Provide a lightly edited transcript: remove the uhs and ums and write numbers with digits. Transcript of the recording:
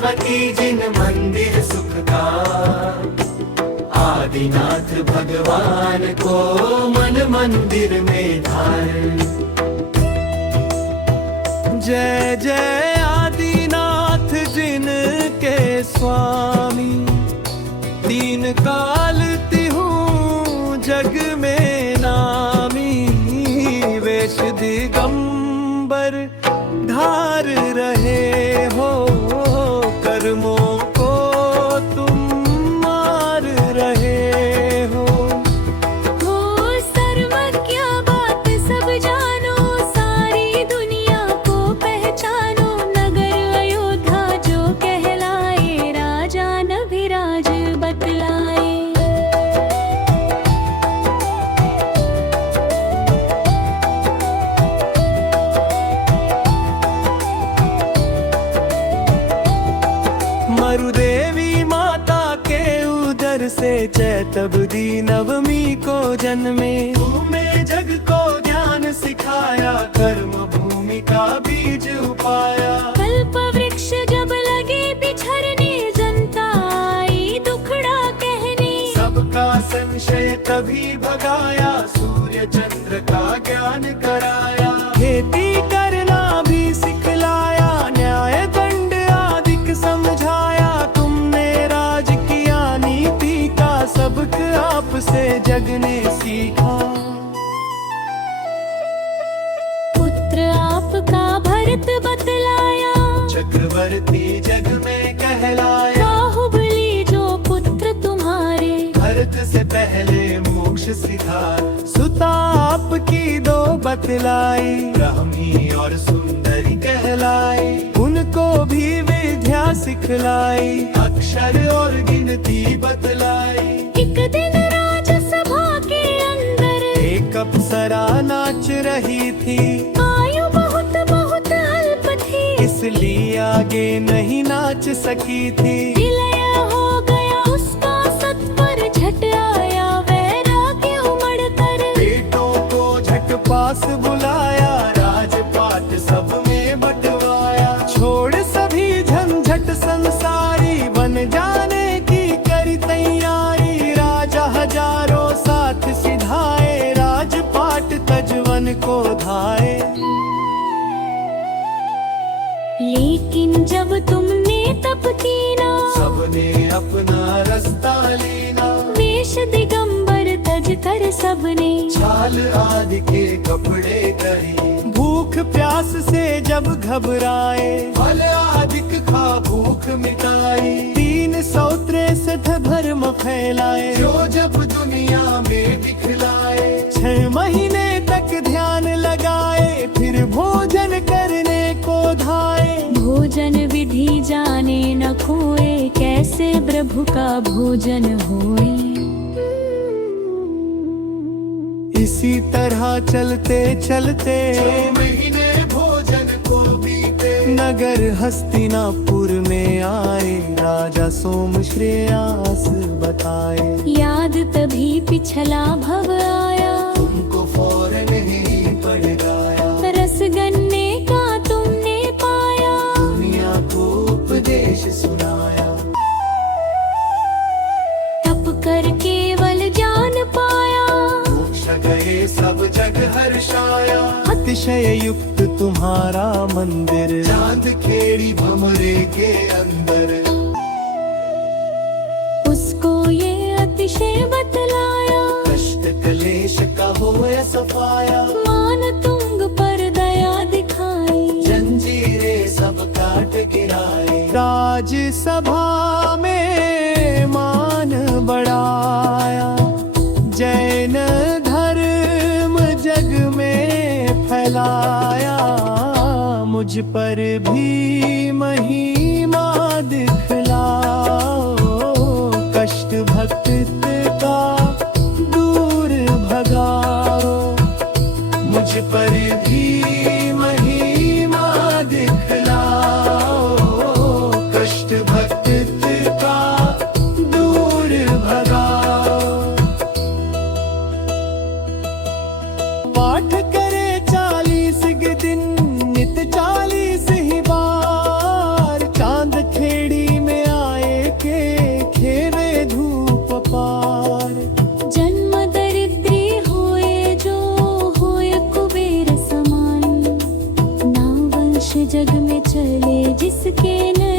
सरस्वती जिन मंदिर सुख का, आदिनाथ भगवान को मन मंदिर में धार। जय जय आदिनाथ जिनके स्वामी, तीन काल तिहूं जग में नामी। वेश दिगंबर धार रहे हो, कर्मों को तुम मार रहे हो। सर्वज्ञ बात सब जानो, सारी दुनिया को पहचानो। नगर अयोध्या जो कहलाए, राजा नभिराज बतलाए। मरुदेवी माता के उदर से चैतवदी नवमी को जन्मे। तूने जग को ज्ञान सिखाया, कर्म भूमि का बीज उपाया। कल्प वृक्ष जब लगे बिछड़ने, जनता आई दुखड़ा कहने। सबका संशय तभी भगाया, सूर्य चंद्र का ज्ञान कराया। खेती करना भी सिखलाया, न्याय दंड आदिक समझाया। तुमने राज किया नीति का, सबक आपसे जग ने सीखा। पुत्र आपका भरत बतलाया, चक्रवर्ती जग में कहलाया। बाहुबली जो पुत्र तुम्हारे, भरत से पहले मोक्ष सिधार। सुता आपकी दो बतलाई, ब्राह्मी और सुंदरी कहलाई। उनको भी विद्या सिखलाई, अक्षर और गिनती बतलाई। एक दिन राजसभा के अंदर, एक अप्सरा नाच रही थी। आयु बहुत बहुत अल्प थी, इसलिए आगे नहीं नाच सकी थी। विलय हो गया उसका सत्वर, झट आया वैराग्य उमड़ कर। बेटों को झट पास बुलाया, राजपाट सब में बंटवाया। छोड़ सभी झंझट संसारी, बन जाने की करी तैयारी। राजा हजारों साथ सिधाए, राजपाट तजवन को धाए। लेकिन जब तुमने तप कीना, सबने अपना रास्ता लेना। वेश दिगंबर तज कर सबने, छाल आदि के कपड़े करे। भूख प्यास से जब घबराए, फल आदिक खा भूख मिटाई। 363 धर्म फैलाए, जो जब दुनिया में दिखलाए। 6 महीने तक ध्यान लगाए, फिर भोजन करने को धाए। भोजन विधि जाने न खोए, कैसे प्रभु का भोजन होए। इसी तरह चलते चलते 6 महीने भोजन को बीते। नगर हस्तिनापुर में आए, राजा सोम श्रेयास बताए। याद तभी पिछला भव आया, तुमको फौरन ही पड़ गया। रस गन्ने का तुमने पाया, दुनिया को उपदेश सुनाया। तप कर केवल जान पाया, मोक्ष गए सब जग हर्षाया। अतिशय युक्त तुम्हारा मंदिर, चांद खेड़ी भमरे के अंदर। उसको ये अतिशय बतलाया, कष्ट क्लेश का हो सफाया। मान तुंग पर दया दिखाई, जंजीरें सब काट गिराए। राजसभा में मान बढ़ाया, जैन धर्म जग में फैलाया। मुझ पर भी महिमा दिखलाओ, कष्ट भक्त का दूर भगाओ। मुझ पर भी महिमा दिखलाओ, कष्ट भक्त का दूर भगाओ। पाठ करे 40 दिन, नित 40 ही बार। चांद खेड़ी जिसके न